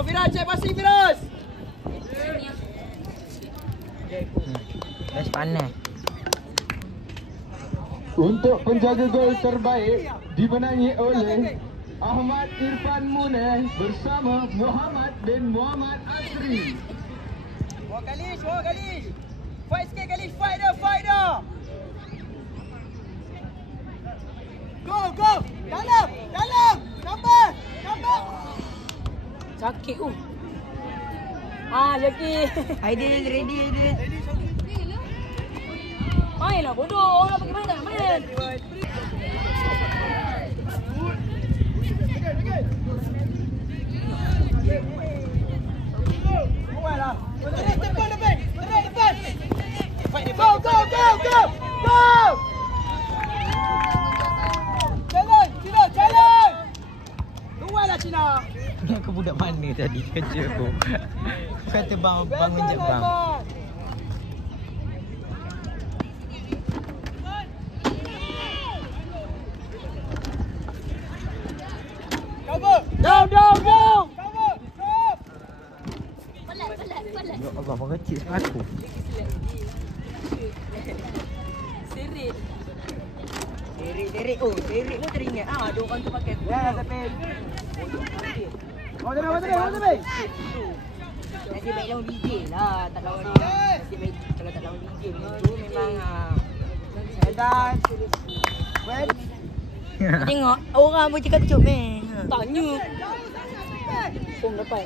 Oh, Firas, cek passing Firas. Dah panas. Untuk penjaga gol terbaik dimenangi oleh Ahmad Irfan Muneh bersama Muhammad bin Muhammad Asri. Wah, Kalish, wah, Kalish. Fight sikit, Kalish. Fight dah. Go. Dalam. Gambar. Sakit tu. Sakit. Aidil ready. Mainlah bodoh. Orang nak pergi main tak main. Go! Jalan! Luarlah Cina. Ni aku budak mana tadi kerja aku. Kata bangun jap bang. Down! Cover! Stop! Ya Allah, mengecil aku. Serik. Oh, serik pun teringat. Ada orang tu pakai. Ya, tapi. Oh, tapi. Nasib baik lawan DJ lah. Tak lawan dia. Nasib baik kalau tak lawan DJ tu memang Dan tengok orang pun cakap cup Tanya. Pom dapat.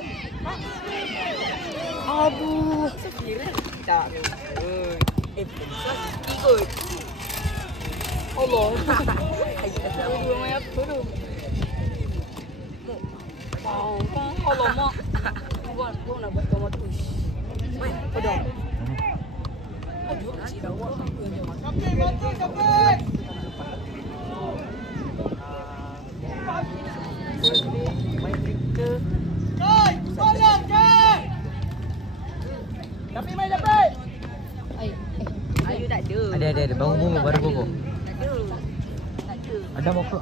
Aduh. Tak. Ikut. Allah. Tahu dua main apa tu? Tahu kan? Allah mak. Buat nak buat gambar tu. Pedang. Aduh, cik awak. sampai. Tolong, Jack. Tapi main dapat. Ayu tak ada. Ada. Baru bunga.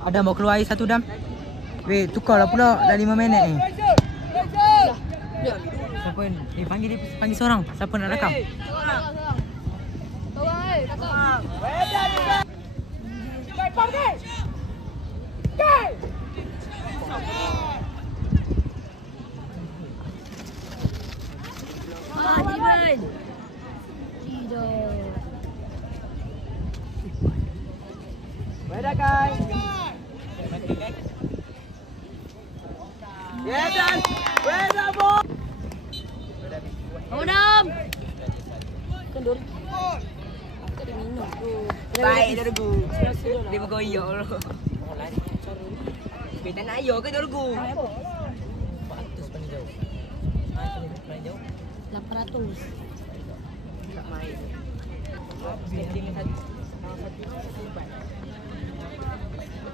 Ada mau keluar air satu dam. Weh, tukarlah pula dah 5 minit ni. Siapa ni? Panggil seorang. Siapa nak rakam? Weda guys. Ya dan weda bol. Odam. Kendur. Aku dah minum tu. Baik dorgu. Dia bergoyok lu. Kita nak ayo ke dorgu? 400 paling jauh. Paling jauh 800. tak main. Setting satu.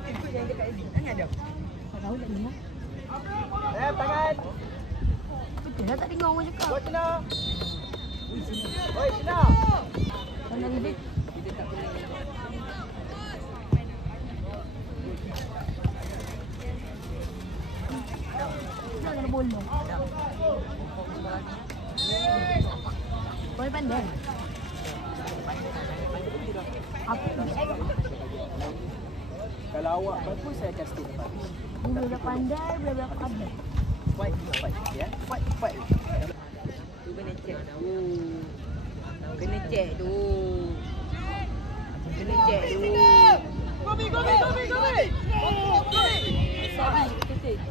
Ikut yang dekat sini. Tanya ada. Tak tahu tak dengar. Tangan. Betul dah tak dengar orang cakap. Buat Cina. Oi Cina. Mana ni? Kita tak boleh. Nak kena bolong. Boleh pandai. Apa ni? Kalau awak bagus saya akan stay depan. Bila dah pandai, bila pandai. Fight ya. Fight. Tu kena check tu. Kena check tu. Kena check tu. Gobi. Sabi, betul.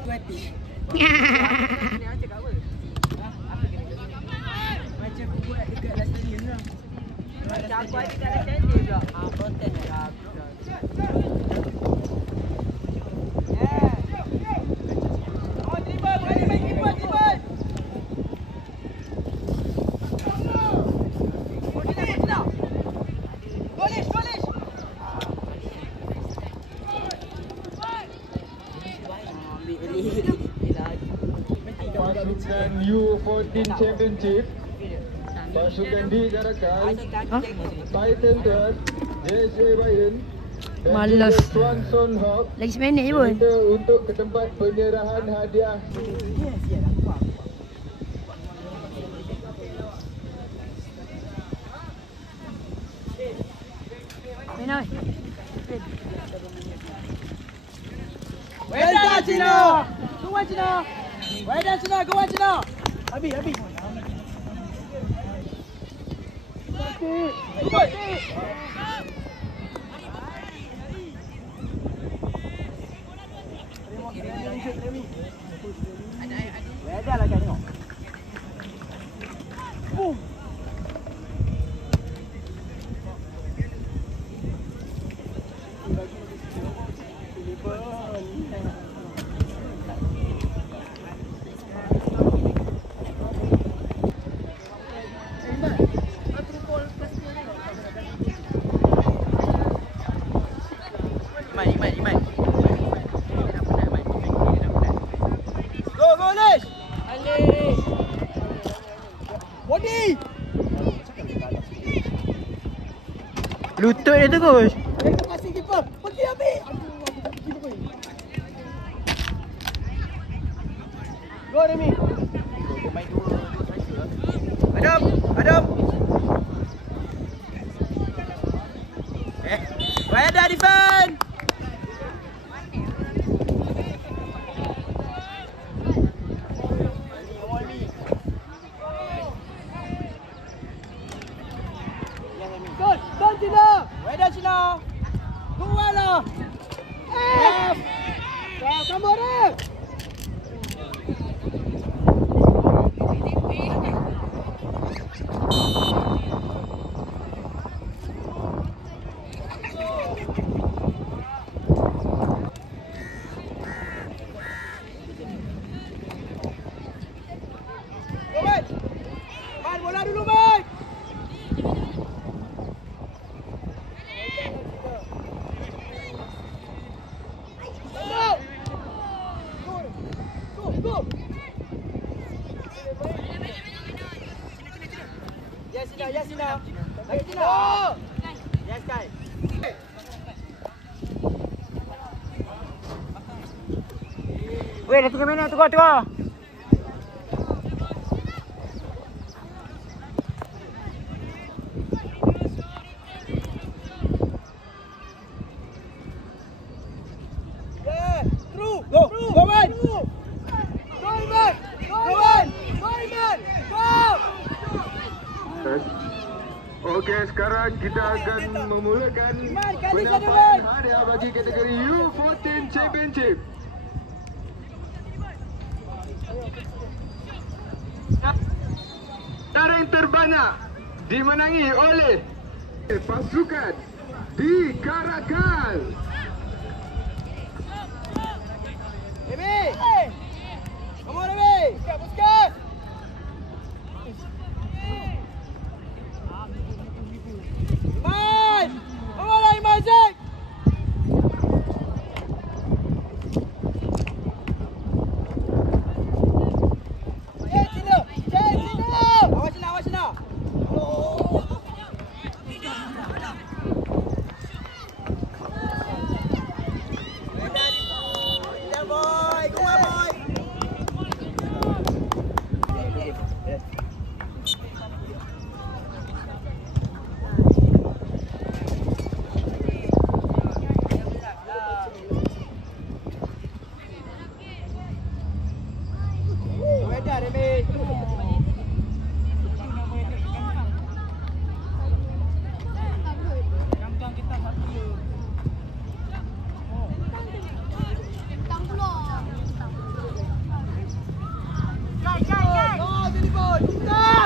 Mati. Ni cakap apa? Apa kena cakap? Macam aku buat dekat last year lah. Macam aku ada dekat last year pula. Protes lah. Pasukan U14 Championship, pasukan digarakan Titan Trust, JSA Bayern dan Malas. Swanson Hawk Lagi seminit je pun. untuk ke tempat penyerahan hadiah. Cina. Well done, Cina. Go on, Cina. Well done, Cina. Go on, Cina. Habis. Good. Well done lah kau tengok. Boom. Iman. Go, Lish. Alish. Body. Lutut dia terus. Terima kasih keeper. Pergi ambil. Go Remy. Dia main dua striker. Adam. Well done, defend. Go, Cina. Well done, Cina. Go well lah. Sambut dia. Man, bola dulu, Man. Go. Yes, Cina. Lagi Cina. Yes, guys. Weh, dah 3 minit tengah. Go, man. Okey, sekarang kita akan memulakan kali penampilan hadiah bagi kategori U14 Championship. Taring terbanyak dimenangi oleh pasukan di Karakal. Remy! Come on, Remy! Puskas! Iman! Come on lah, Iman, Zek! Cina! Awas Cina!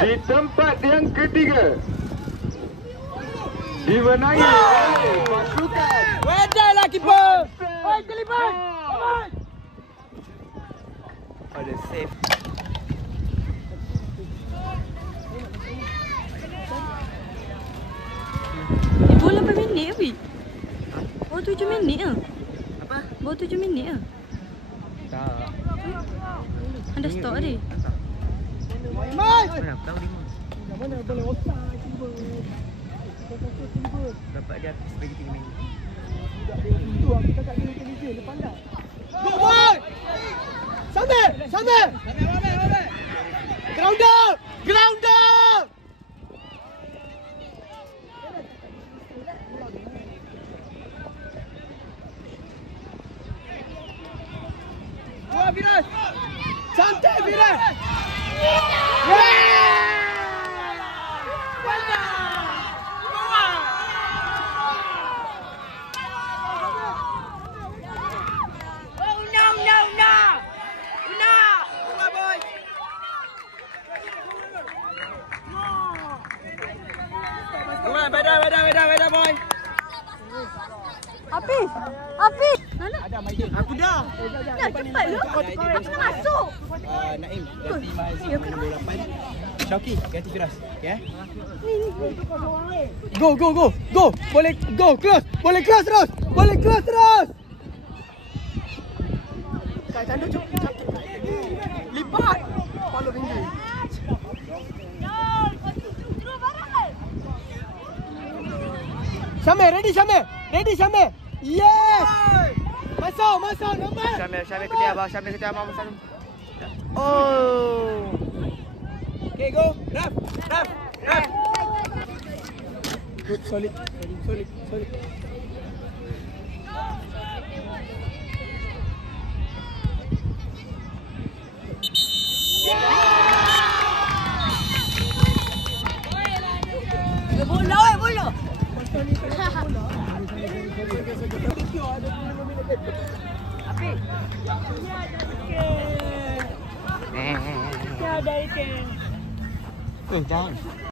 Di tempat yang ketiga dimenangi oleh pasukan Wedai lah keeper! Oi, kelipan! Come on! Ada save. Bola berapa minit ke? Baru 7 minit ke? Apa? Baru 7 minit ke? Tak. Anda stop tadi? Iman! Tahu 5. Mana boleh offside tiba. Dapat dia habis bagi 3 minit. Itu aku cakap dia intelligent, dia pandai. Go boy! Sambil! Ground up! Wah, Firas. Cantik, Firas. Badan, boy. Hafiz! Hafiz! Mana? Aku dah. Dah cepat lu. Mana masuk? Naim, ganti Mazi nombor 8. Syauki, ganti Firas. Okay? Go. Boleh go, close. Boleh close terus. Kat sana jom. Lipat. Kepala tinggi. Ready, Syamil. Yes. Masuk, nombor. Syamil kejar abang. Oh. Okay, go. Raf. Good, solid. Bola. Hafiz. Tiada ikan. Jangan.